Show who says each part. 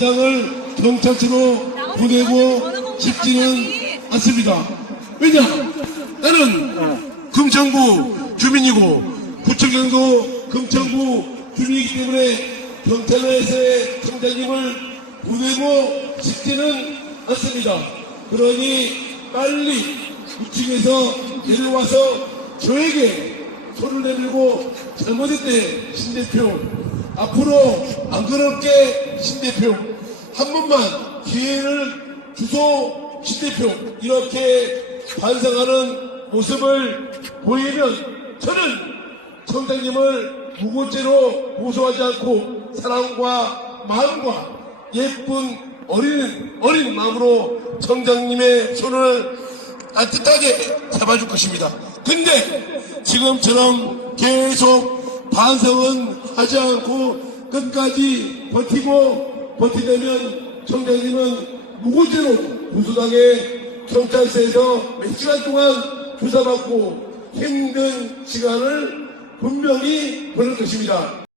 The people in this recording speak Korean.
Speaker 1: 장을 경찰서로 보내고 싶지는 않습니다. 왜냐? 나는 금천구 주민이고 부천경도 금천구 주민이기 때문에 경찰서의 청장님을 보내고 싶지는 않습니다. 그러니 빨리 우측에서 내려와서 저에게 손을 내밀고 잘못했대 신 대표 앞으로 안 그럴게 신 대표 한 번만 기회를 주소 신 대표 이렇게 반성하는 모습을 보이면 저는 청장님을 무고죄로 고소하지 않고 사랑과 마음과 예쁜 어린 어린 마음으로 청장님의 손을 따뜻하게 잡아줄 것입니다. 근데 지금처럼 계속 반성은 하지 않고 끝까지 버티고 버티려면 청장님은 무고죄로 구수당해 경찰서에서 몇 시간 동안 조사받고 힘든 시간을 분명히 보낼 것입니다.